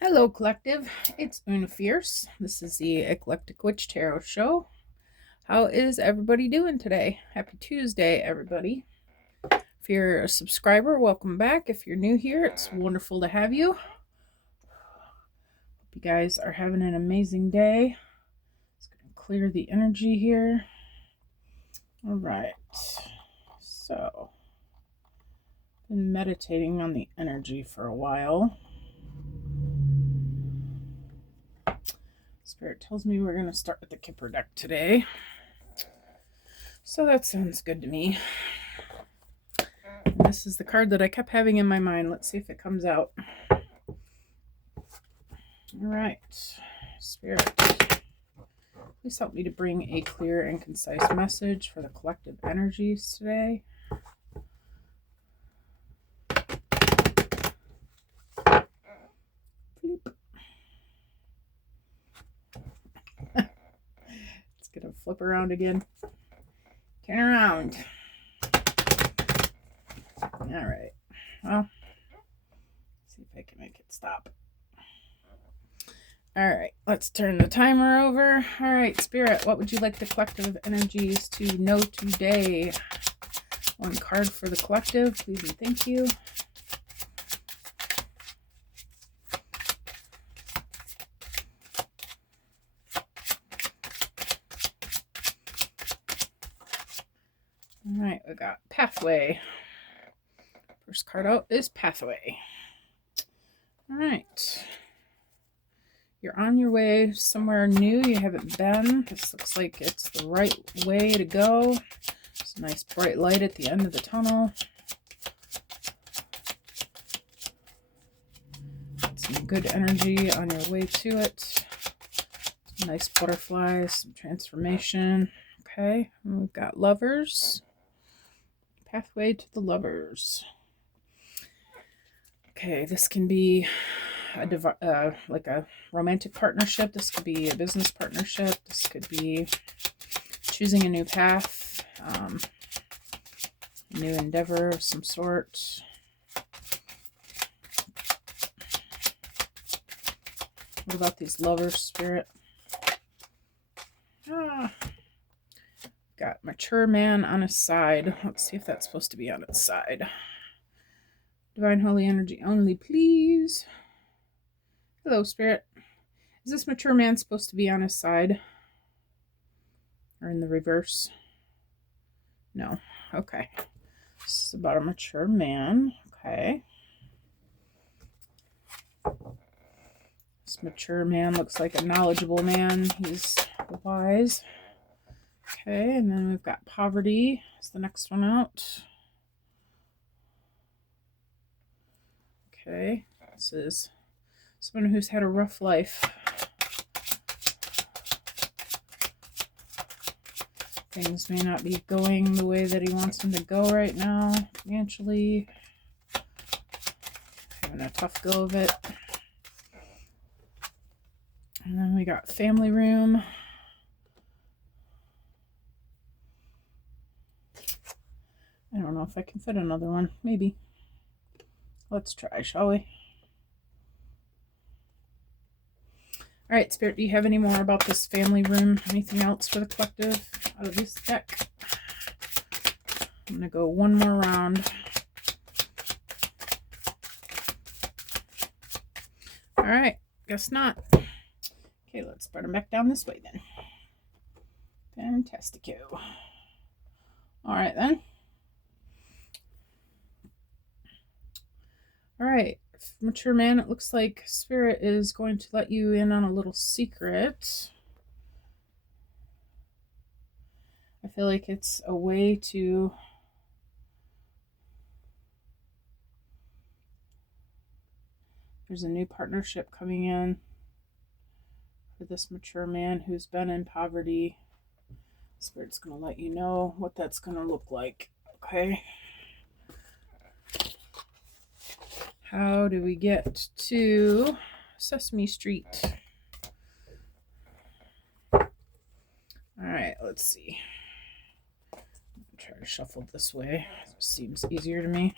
Hello, Collective. It's Una Fierce. This is the Eclectic Witch Tarot Show. How is everybody doing today? Happy Tuesday, everybody. If you're a subscriber, welcome back. If you're new here, it's wonderful to have you. Hope you guys are having an amazing day. Just going to clear the energy here. All right. So, been meditating on the energy for a while. Spirit tells me we're going to start with the Kipper deck today. So that sounds good to me. And this is the card that I kept having in my mind. Let's see if it comes out. All right. Spirit, please help me to bring a clear and concise message for the collective energies today. It's going to flip around again. Turn around. All right. Well, see if I can make it stop. All right, let's turn the timer over. All right, Spirit, what would you like the collective energies to know today? One card for the collective, please and thank you. All right, we got Pathway. First card out is Pathway. All right. You're on your way somewhere new you haven't been. This looks like it's the right way to go. There's a nice bright light at the end of the tunnel. Some good energy on your way to it. Some nice butterflies, some transformation. Okay, and we've got Lovers. Pathway to the Lovers. Okay, this can be like a romantic partnership. This could be a business partnership. This could be choosing a new path, new endeavor of some sort. What about these lovers, Spirit? Got mature man on his side. Let's see if that's supposed to be on its side. Divine Holy Energy only, please. Hello, Spirit. Is this mature man supposed to be on his side? Or in the reverse? No. Okay. This is about a mature man. Okay. This mature man looks like a knowledgeable man. He's wise. Okay, and then we've got Poverty. Is the next one out. Okay. This is someone who's had a rough life. Things may not be going the way that he wants them to go right now, financially. Having a tough go of it. And then we got Family Room. I don't know if I can fit another one. Maybe. Let's try, shall we? All right, Spirit, do you have any more about this Family Room? Anything else for the collective out of this deck? I'm going to go one more round. All right, guess not. Okay, let's spread them back down this way then. Fantastico. All right, then. All right, mature man, it looks like Spirit is going to let you in on a little secret. I feel like it's a way to there's a new partnership coming in for this mature man who's been in poverty. Spirit's going to let you know what that's going to look like. Okay. How do we get to Sesame Street? All right, let's see. I'll try to shuffle this way. It seems easier to me.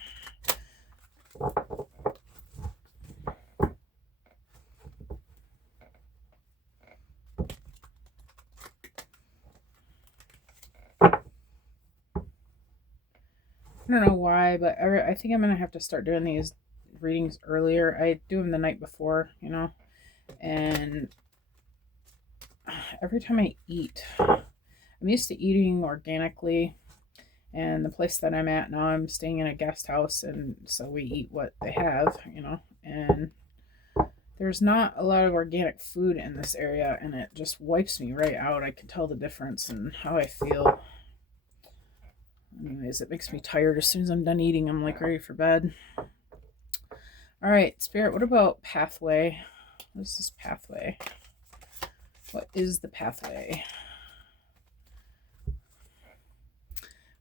I don't know why, but I think I'm going to have to start doing these readings earlier. I do them the night before, you know, and every time I eat, I'm used to eating organically, and the place that I'm at now, I'm staying in a guest house, and so we eat what they have, you know, and there's not a lot of organic food in this area, and it just wipes me right out. I can tell the difference in how I feel. Anyways, it makes me tired. As soon as I'm done eating, I'm like ready for bed. All right, Spirit, what about pathway? What is this pathway? What is the pathway?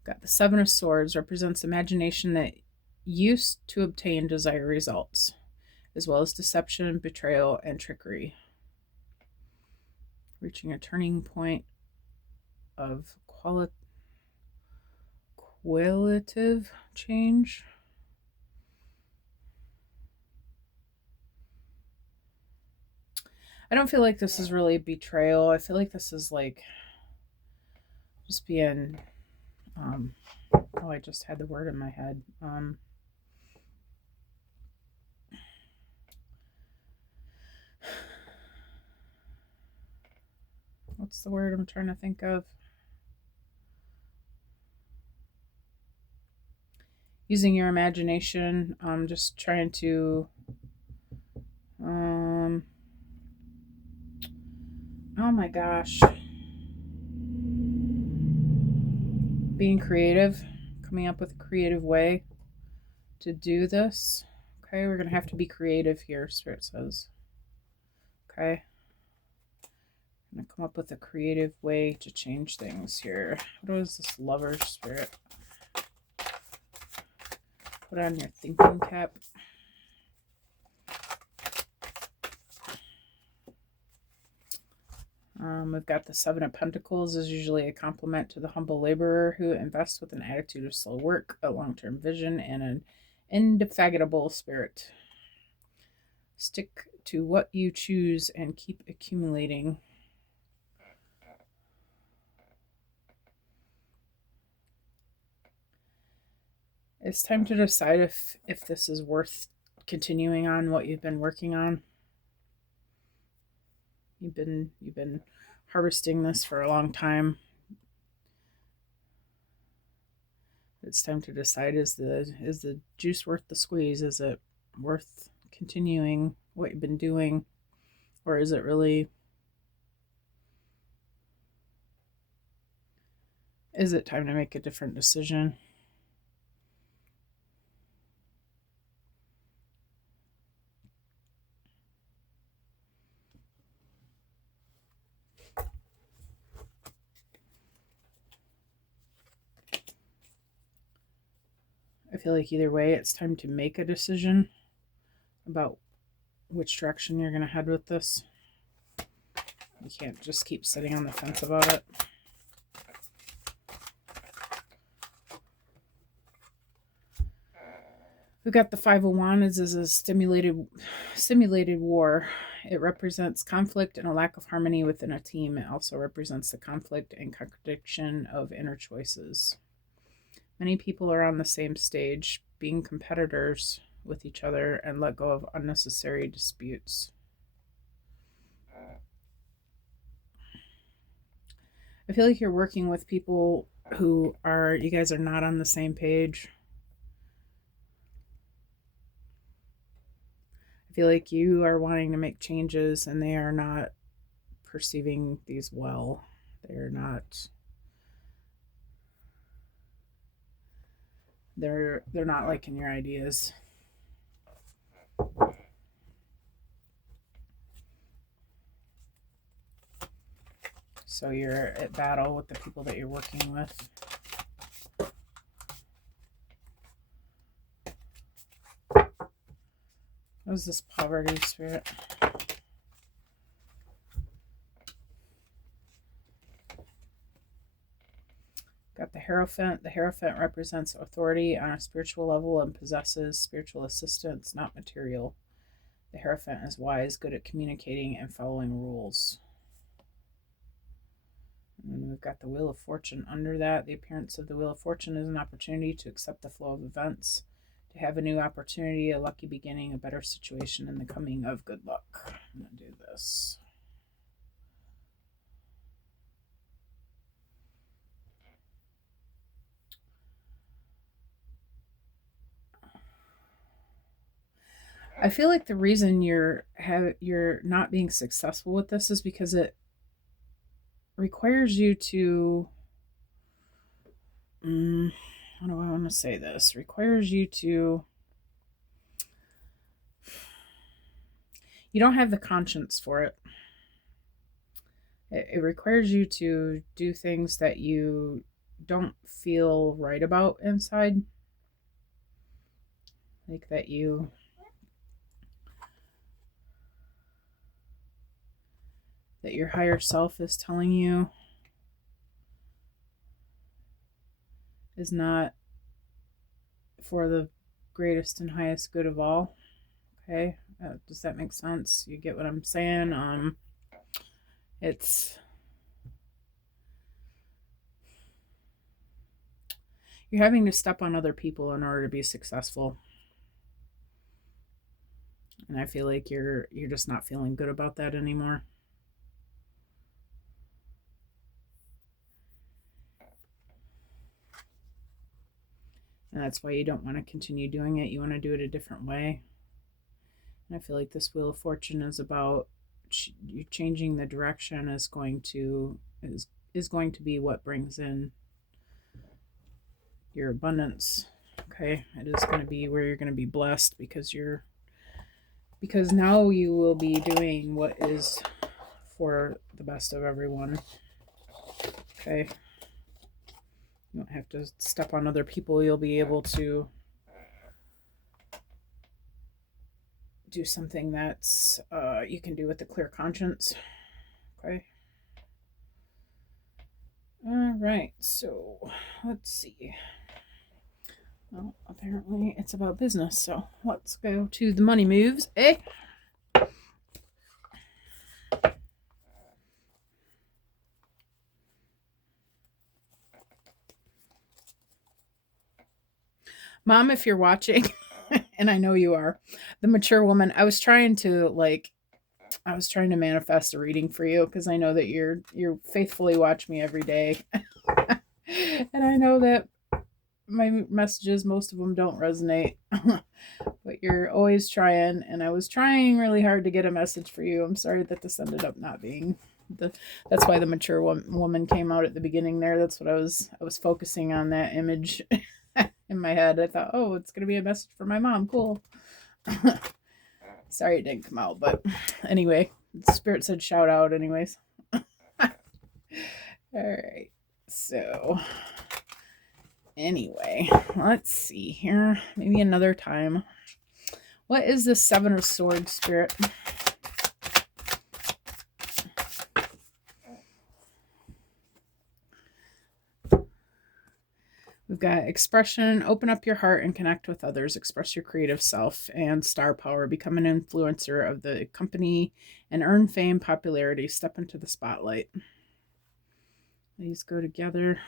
Got the Seven of Swords, represents imagination that used to obtain desired results, as well as deception, betrayal, and trickery. Reaching a turning point of qualitative change. I don't feel like this is really betrayal. I feel like this is like just being, oh, I just had the word in my head. What's the word I'm trying to think of? Using your imagination. Just trying to, oh my gosh. Being creative, coming up with a creative way to do this. Okay, we're going to have to be creative here, Spirit says. Okay. I'm going to come up with a creative way to change things here. What is this Lover, Spirit? Put on your thinking cap. We've got the Seven of Pentacles is usually a compliment to the humble laborer who invests with an attitude of slow work, a long-term vision, and an indefatigable spirit. Stick to what you choose and keep accumulating. It's time to decide if this is worth continuing on what you've been working on. You've been harvesting this for a long time. It's time to decide, is the juice worth the squeeze? Is it worth continuing what you've been doing? Or is it time to make a different decision? I feel like either way, it's time to make a decision about which direction you're going to head with this. You can't just keep sitting on the fence about it. We've got the Five of Wands as a simulated war. It represents conflict and a lack of harmony within a team. It also represents the conflict and contradiction of inner choices. Many people are on the same stage, being competitors with each other, and let go of unnecessary disputes. I feel like you're working with people who you guys are not on the same page. I feel like you are wanting to make changes and they are not perceiving these well. They're not liking your ideas. So you're at battle with the people that you're working with. What is this Poverty, Spirit? Got the Hierophant. The Hierophant represents authority on a spiritual level and possesses spiritual assistance, not material. The Hierophant is wise, good at communicating and following rules. And we've got the Wheel of Fortune under that. The appearance of the Wheel of Fortune is an opportunity to accept the flow of events, to have a new opportunity, a lucky beginning, a better situation, and the coming of good luck. I'm going to do this. I feel like the reason you're not being successful with this is because it requires you to how do I want to say this? Requires you to you don't have the conscience for it. It requires you to do things that you don't feel right about inside. Like that your higher self is telling you is not for the greatest and highest good of all. Okay, does that make sense? You get what I'm saying? You're having to step on other people in order to be successful. And I feel like you're just not feeling good about that anymore. And that's why you don't want to continue doing it. You want to do it a different way. And I feel like this Wheel of Fortune is about you changing the direction is going to be what brings in your abundance. Okay, it is going to be where you're going to be blessed because now you will be doing what is for the best of everyone. Okay, you don't have to step on other people. You'll be able to do something that's you can do with a clear conscience. Okay. All right, so let's see. Well, apparently it's about business, so let's go to the money moves, eh? Mom, if you're watching, and I know you are, the mature woman, I was trying to manifest a reading for you because I know that you faithfully watch me every day. And I know that my messages, most of them don't resonate, but you're always trying, and I was trying really hard to get a message for you. I'm sorry that this ended up not being that's why the mature woman came out at the beginning there. That's what I was focusing on, that image in my head. I thought, oh, it's going to be a message for my mom. Cool. Sorry it didn't come out, but anyway, Spirit said shout out anyways. All right. So anyway, let's see here. Maybe another time. What is the Seven of Swords, Spirit? We've got expression, open up your heart and connect with others, express your creative self, and star power, become an influencer of the company and earn fame, popularity, step into the spotlight. These go together.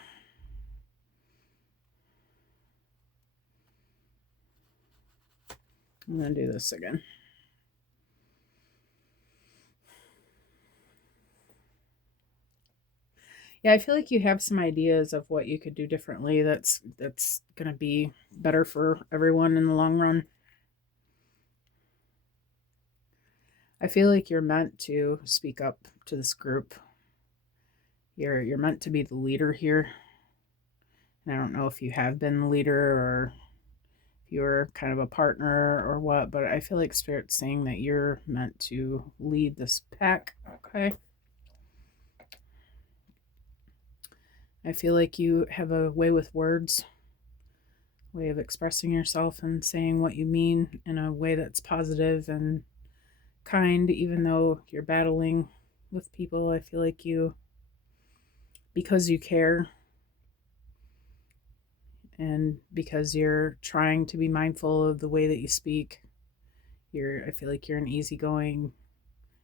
I'm going to do this again. Yeah, I feel like you have some ideas of what you could do differently that's going to be better for everyone in the long run. I feel like you're meant to speak up to this group. You're meant to be the leader here. And I don't know if you have been the leader or if you're kind of a partner or what, but I feel like Spirit's saying that you're meant to lead this pack. Okay. I feel like you have a way with words, way of expressing yourself and saying what you mean in a way that's positive and kind, even though you're battling with people. I feel like because you care and because you're trying to be mindful of the way that you speak, I feel like you're an easygoing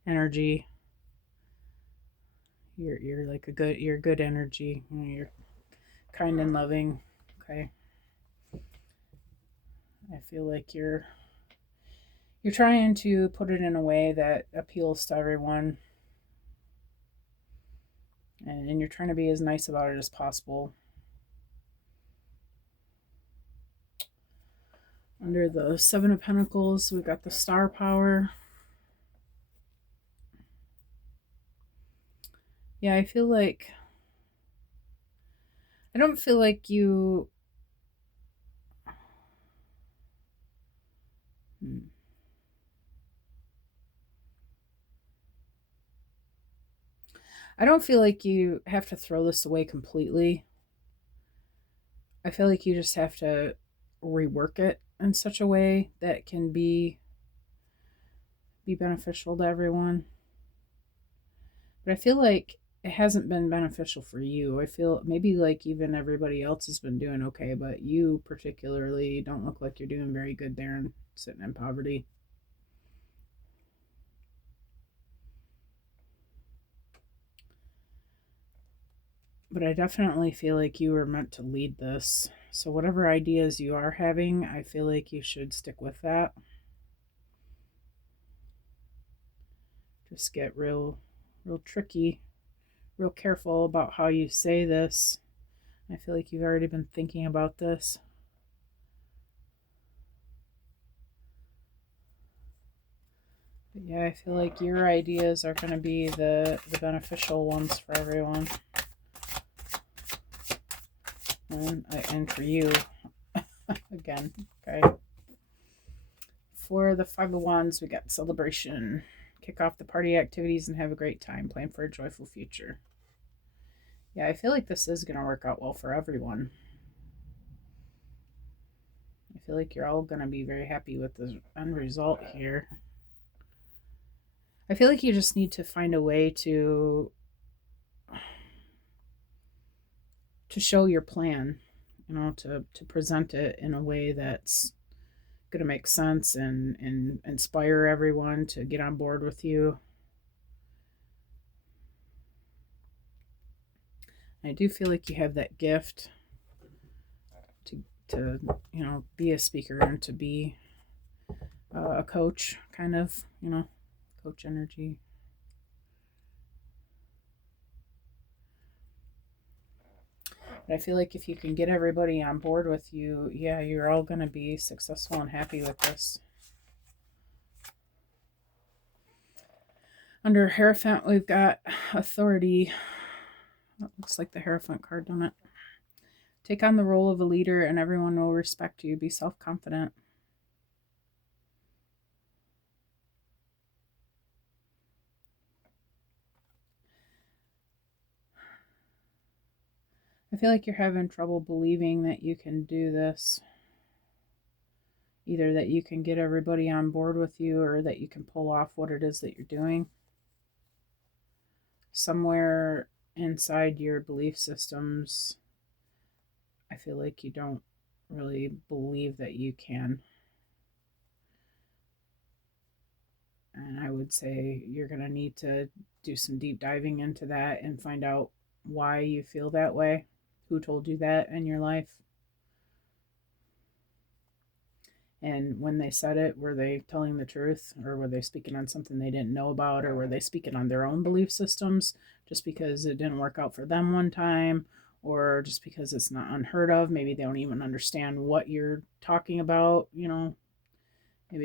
energy. You're like you're good energy. You're kind and loving. Okay. I feel like you're trying to put it in a way that appeals to everyone, and you're trying to be as nice about it as possible. Under the Seven of Pentacles, we've got the Star Power. Yeah, I feel like I don't feel like you I don't feel like you have to throw this away completely. I feel like you just have to rework it in such a way that can be beneficial to everyone. But I feel like it hasn't been beneficial for you. I feel maybe like even everybody else has been doing okay, but you particularly don't look like you're doing very good there and sitting in poverty. But I definitely feel like you were meant to lead this. So whatever ideas you are having, I feel like you should stick with that. Just get real tricky, real careful about how you say this. I feel like you've already been thinking about this. But yeah, I feel like your ideas are going to be the beneficial ones for everyone. And for you, again, okay. For the Five of Wands, we got celebration. Kick off the party activities and have a great time. Plan for a joyful future. Yeah, I feel like this is going to work out well for everyone. I feel like you're all going to be very happy with the end result here. I feel like you just need to find a way to show your plan, to present it in a way that's going to make sense and inspire everyone to get on board with you. I do feel like you have that gift to be a speaker and to be a coach, kind of, coach energy. But I feel like if you can get everybody on board with you, yeah, you're all going to be successful and happy with this. Under Hierophant, we've got authority. That looks like the Hierophant card, doesn't it? Take on the role of a leader and everyone will respect you. Be self-confident. I feel like you're having trouble believing that you can do this. Either that you can get everybody on board with you or that you can pull off what it is that you're doing. Somewhere inside your belief systems, I feel like you don't really believe that you can. And I would say you're going to need to do some deep diving into that and find out why you feel that way. Who told you that in your life? And when they said it, were they telling the truth, or were they speaking on something they didn't know about, or were they speaking on their own belief systems just because it didn't work out for them one time, or just because it's not unheard of? Maybe they don't even understand what you're talking about, Maybe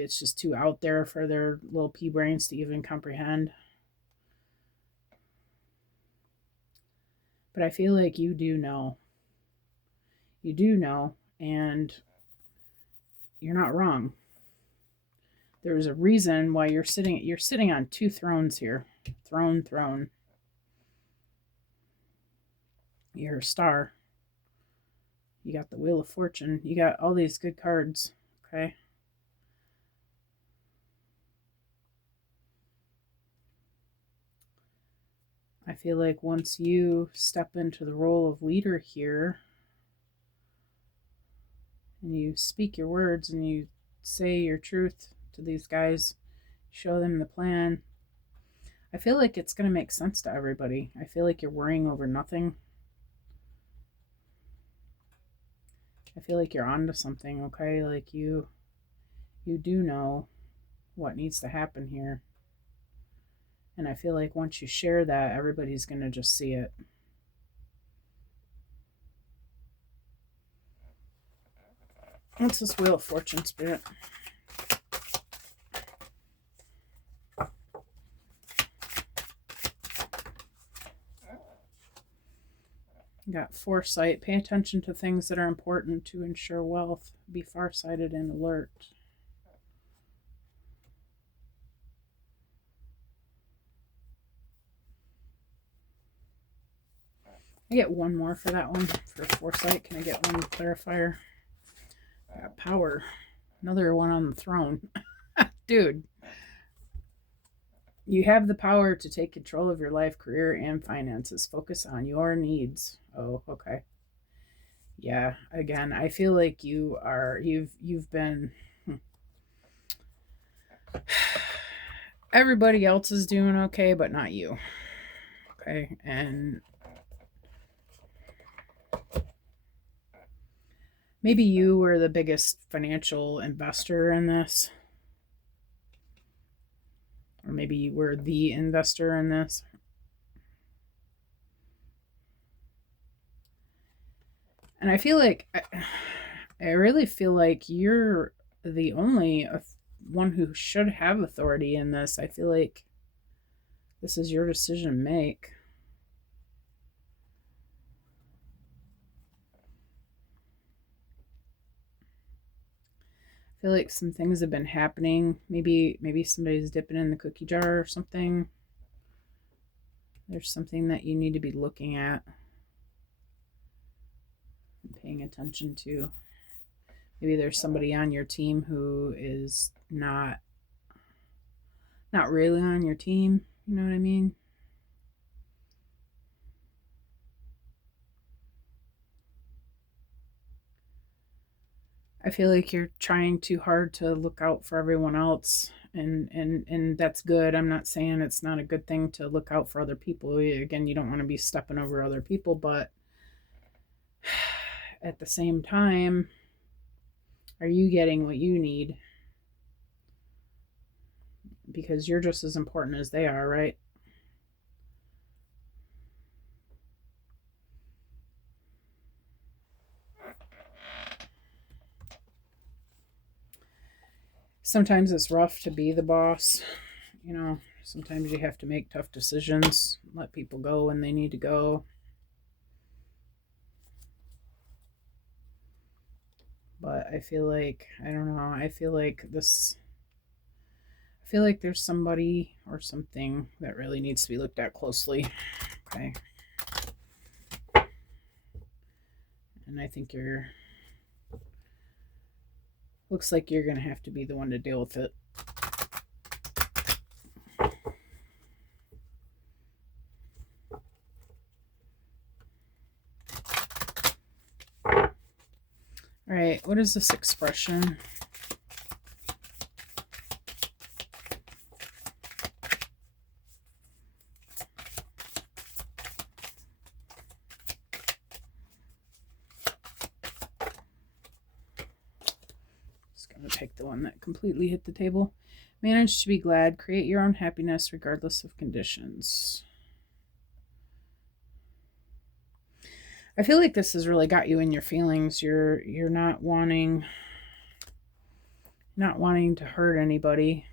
it's just too out there for their little pea brains to even comprehend. But I feel like you do know. You do know, and you're not wrong. There's a reason why you're sitting on two thrones here. Throne. You're a star. You got the Wheel of Fortune. You got all these good cards, okay? I feel like once you step into the role of leader here and you speak your words and you say your truth to these guys, show them the plan, I feel like it's going to make sense to everybody. I feel like you're worrying over nothing. I feel like you're onto something, okay? Like you do know what needs to happen here. And I feel like once you share that, everybody's going to just see it. What's this Wheel of Fortune, Spirit? You got foresight. Pay attention to things that are important to ensure wealth. Be farsighted and alert. I get one more for that one, for foresight. Can I get one clarifier? Power. Another one on the throne. Dude. You have the power to take control of your life, career, and finances. Focus on your needs. Oh, okay. Yeah, again, I feel like you've been everybody else is doing okay, but not you. Okay, and maybe you were the biggest financial investor in this. Or maybe you were the investor in this. And I feel like, I really feel like you're the only one who should have authority in this. I feel like this is your decision to make. I feel like some things have been happening. Maybe somebody's dipping in the cookie jar or something. There's something that you need to be looking at and paying attention to. Maybe there's somebody on your team who is not really on your team. You know what I mean? I feel like you're trying too hard to look out for everyone else, and that's good. I'm not saying it's not a good thing to look out for other people. Again, you don't want to be stepping over other people, but at the same time, are you getting what you need? Because you're just as important as they are, right? Sometimes it's rough to be the boss. You know, sometimes you have to make tough decisions, let people go when they need to go. But I feel like, I don't know, I feel like there's somebody or something that really needs to be looked at closely. Okay. And I think looks like you're going to have to be the one to deal with it. All right, what is this expression? Just going to pick the one that completely hit the table. Manage to be glad. Create your own happiness regardless of conditions. I feel like this has really got you in your feelings. You're not wanting to hurt anybody.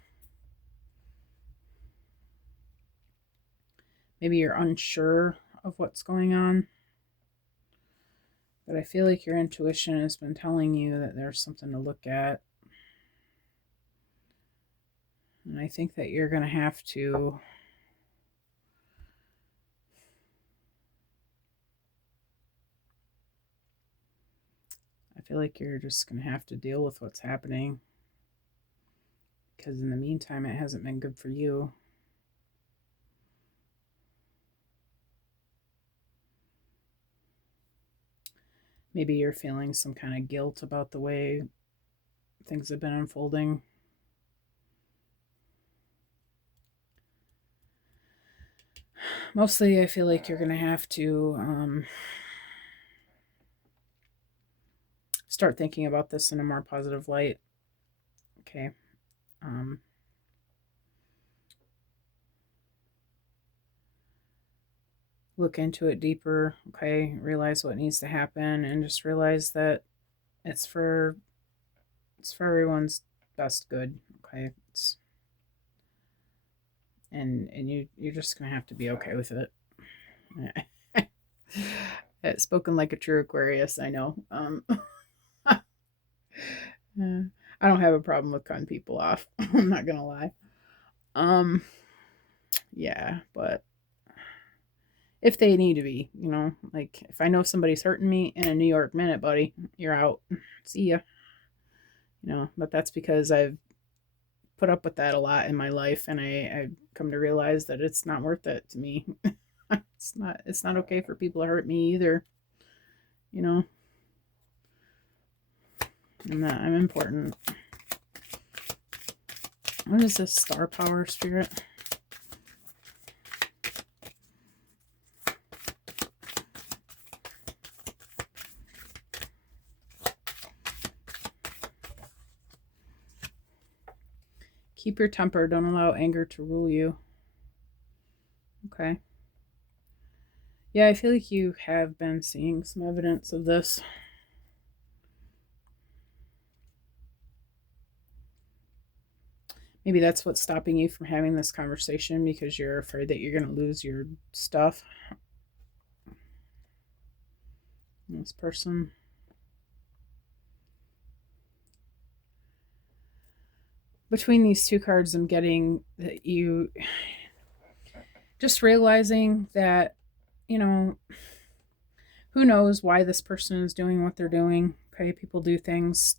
Maybe you're unsure of what's going on. But I feel like your intuition has been telling you that there's something to look at. And I think that you're going to have to I feel like you're just going to have to deal with what's happening. Because in the meantime, it hasn't been good for you. Maybe you're feeling some kind of guilt about the way things have been unfolding. Mostly I feel like you're going to have to start thinking about this in a more positive light. Okay. Look into it deeper. Okay. Realize what needs to happen and just realize that it's for everyone's best good. Okay. You're just gonna have to be okay with it. It's spoken like a true Aquarius, I know. I don't have a problem with cutting people off. I'm not gonna lie. Yeah, but if they need to be, like if I know somebody's hurting me in a New York minute, buddy, you're out. See ya. But that's because I've put up with that a lot in my life, and I've come to realize that it's not worth it to me. It's not okay for people to hurt me either. I'm important. What is this star power, Spirit? Keep your temper. Don't allow anger to rule you. Okay. Yeah, I feel like you have been seeing some evidence of this. Maybe that's what's stopping you from having this conversation, because you're afraid that you're going to lose your stuff. This person. Between these two cards, I'm getting that you just realizing that, who knows why this person is doing what they're doing. Okay, people do things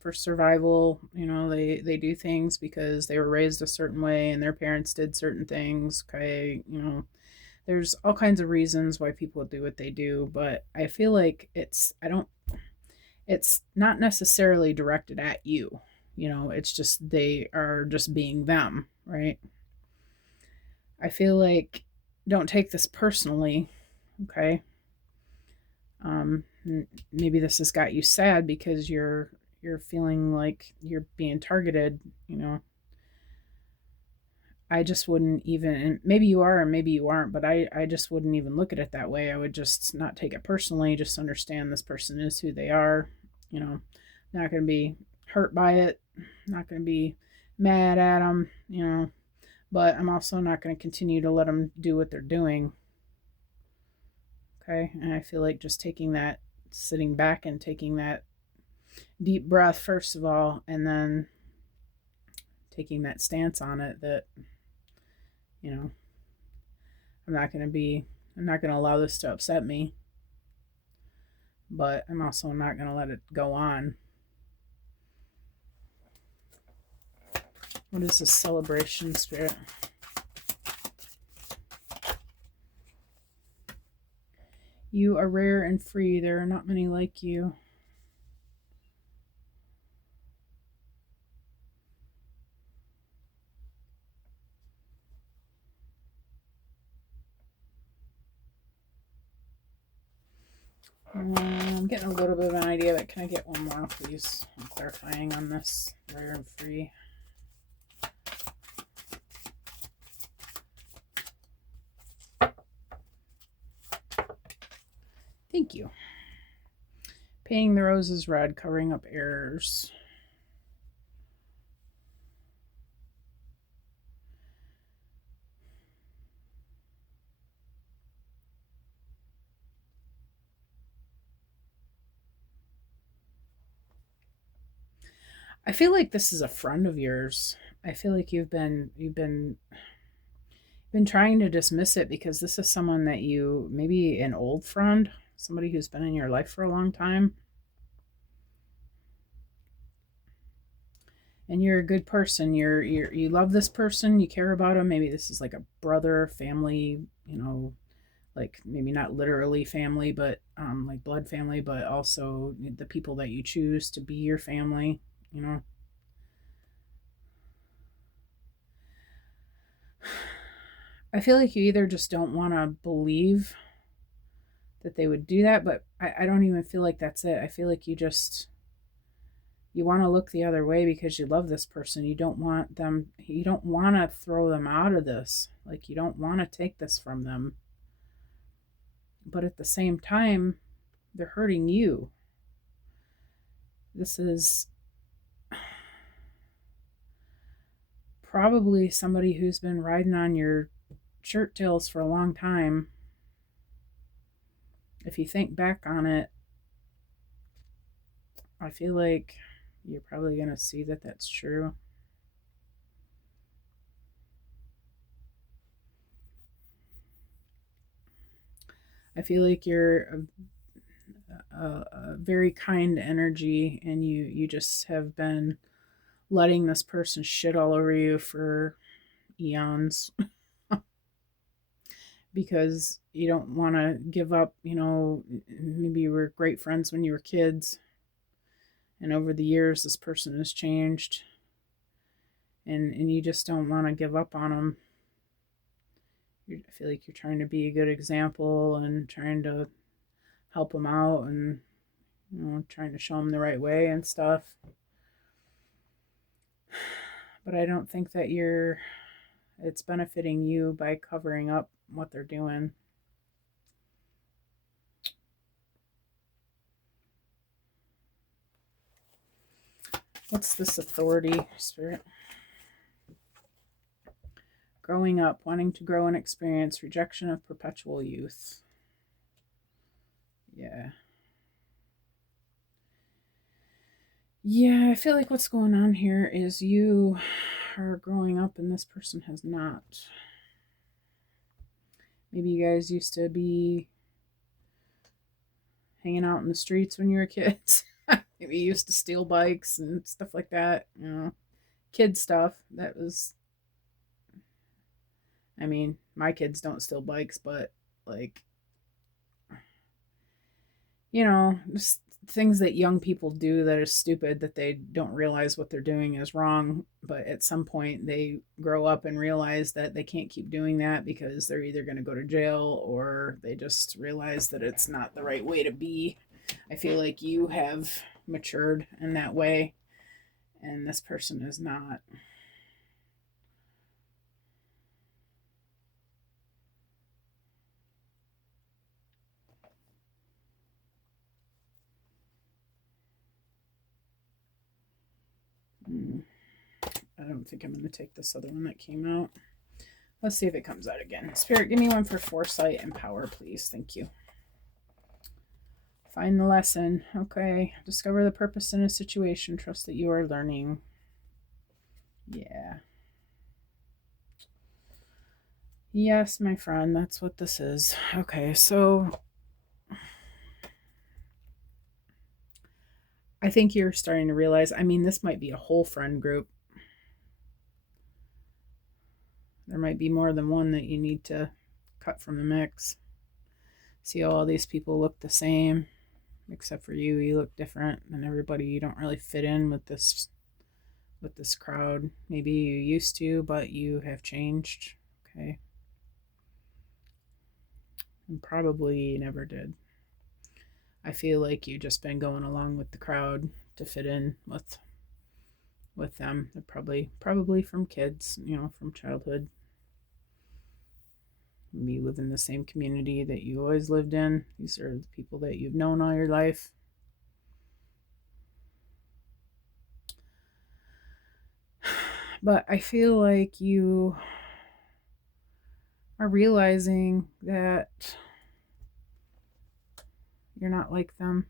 for survival. They do things because they were raised a certain way and their parents did certain things. Okay, there's all kinds of reasons why people do what they do, but I feel like it's not necessarily directed at you. It's just they are just being them, right? I feel like don't take this personally, okay? Maybe this has got you sad because you're feeling like you're being targeted. I just wouldn't even, and maybe you are and maybe you aren't, but I just wouldn't even look at it that way. I would just not take it personally, just understand this person is who they are. Not going to be hurt by it, not going to be mad at them, but I'm also not going to continue to let them do what they're doing. Okay, and I feel like just sitting back and taking that deep breath, first of all, and then taking that stance on it that, I'm not going to allow this to upset me, but I'm also not going to let it go on. What is this celebration, Spirit? You are rare and free. There are not many like you. I'm getting a little bit of an idea, but can I get one more, please? I'm clarifying on this. Rare and free. Thank you. Painting the roses red, covering up errors. I feel like this is a friend of yours. I feel like you've been trying to dismiss it because this is someone that you, maybe an old friend, somebody who's been in your life for a long time. And you're a good person. You love this person, you care about him. Maybe this is like a brother, family, like maybe not literally family, but like blood family, but also the people that you choose to be your family, I feel like you either just don't want to believe that they would do that, but I don't even feel like that's it. I feel like you want to look the other way because you love this person. You don't want to throw them out of this. Like, you don't want to take this from them. But at the same time, they're hurting you. This is probably somebody who's been riding on your shirt tails for a long time. If you think back on it, I feel like you're probably going to see that that's true. I feel like you're a very kind energy, and you just have been letting this person shit all over you for eons because you don't want to give up. Maybe you were great friends when you were kids, and over the years this person has changed, and you just don't want to give up on them. I feel like you're trying to be a good example and trying to help them out, and trying to show them the right way and stuff. But I don't think that it's benefiting you by covering up what they're doing. What's this authority, Spirit? Growing up, wanting to grow and experience, rejection of perpetual youth. Yeah. Yeah, I feel like what's going on here is you are growing up and this person has not. Maybe you guys used to be hanging out in the streets when you were kids. Maybe you used to steal bikes and stuff like that. Kid stuff. That was, I mean, my kids don't steal bikes, but like, just things that young people do that are stupid, that they don't realize what they're doing is wrong. But at some point, they grow up and realize that they can't keep doing that because they're either going to go to jail or they just realize that it's not the right way to be. I feel like you have matured in that way, and this person is not. I don't think I'm going to take this other one that came out. Let's see if it comes out again. Spirit, give me one for foresight and power, please. Thank you. Find the lesson. Okay. Discover the purpose in a situation. Trust that you are learning. Yeah. Yes, my friend, that's what this is. Okay, so I think you're starting to realize, this might be a whole friend group. There might be more than one that you need to cut from the mix. See how all these people look the same, except for you. You look different than everybody. You don't really fit in with this crowd. Maybe you used to, but you have changed. Okay. And probably you never did. I feel like you've just been going along with the crowd to fit in with them. They're probably from kids, from childhood. Maybe you live in the same community that you always lived in. These are the people that you've known all your life. But I feel like you are realizing that you're not like them.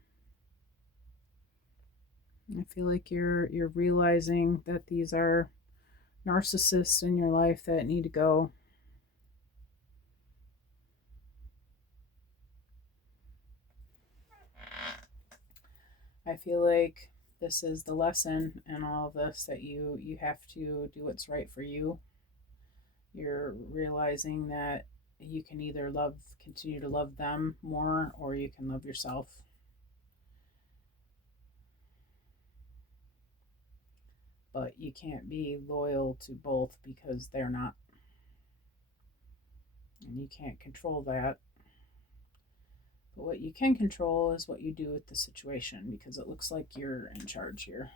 I feel like you're realizing that these are narcissists in your life that need to go. I feel like this is the lesson in all of this, that you have to do what's right for you. You're realizing that you can either continue to love them more, or you can love yourself. But you can't be loyal to both because they're not. And you can't control that. But what you can control is what you do with the situation, because it looks like you're in charge here.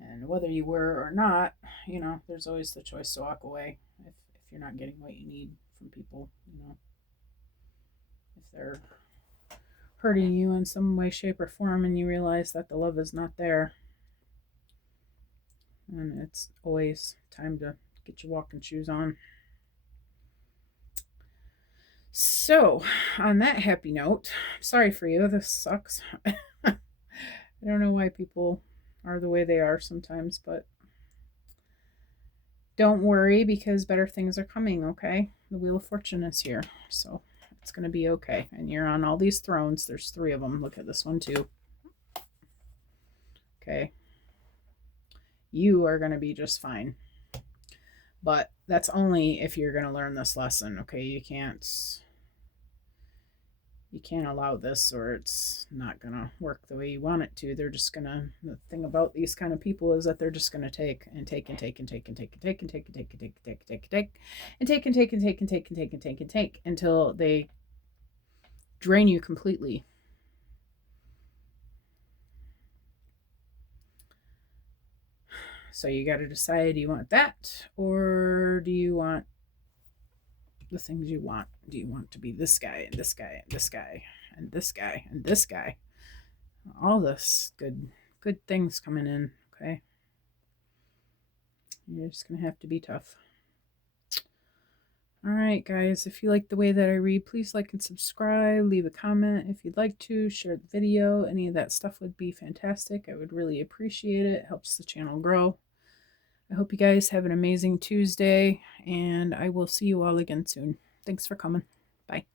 And whether you were or not, you know, there's always the choice to walk away if you're not getting what you need from people, you know. If they're hurting you in some way, shape, or form, and you realize that the love is not there, and it's always time to get your walking shoes on. So, on that happy note, sorry for you. This sucks. I don't know why people are the way they are sometimes, but don't worry, because better things are coming, okay? The Wheel of Fortune is here, so it's going to be okay. And you're on all these thrones. There's 3 of them. Look at this one, too. Okay. You are going to be just fine. But that's only if you're going to learn this lesson, okay? You can't allow this, or it's not going to work the way you want it to. They're just going to, the thing about these kind of people is that they're just going to take and take and take and take and take and take and take and take and take and take and take and take and take and take and take and take and take and take and take until they drain you completely. So you got to decide, do you want that, or do you want the things you want? Do you want to be this guy and this guy and this guy and this guy and this guy? All this good things coming in, okay? You're just going to have to be tough. All right, guys, if you like the way that I read, please like and subscribe. Leave a comment if you'd like to. Share the video. Any of that stuff would be fantastic. I would really appreciate it. It helps the channel grow. I hope you guys have an amazing Tuesday, and I will see you all again soon. Thanks for coming. Bye.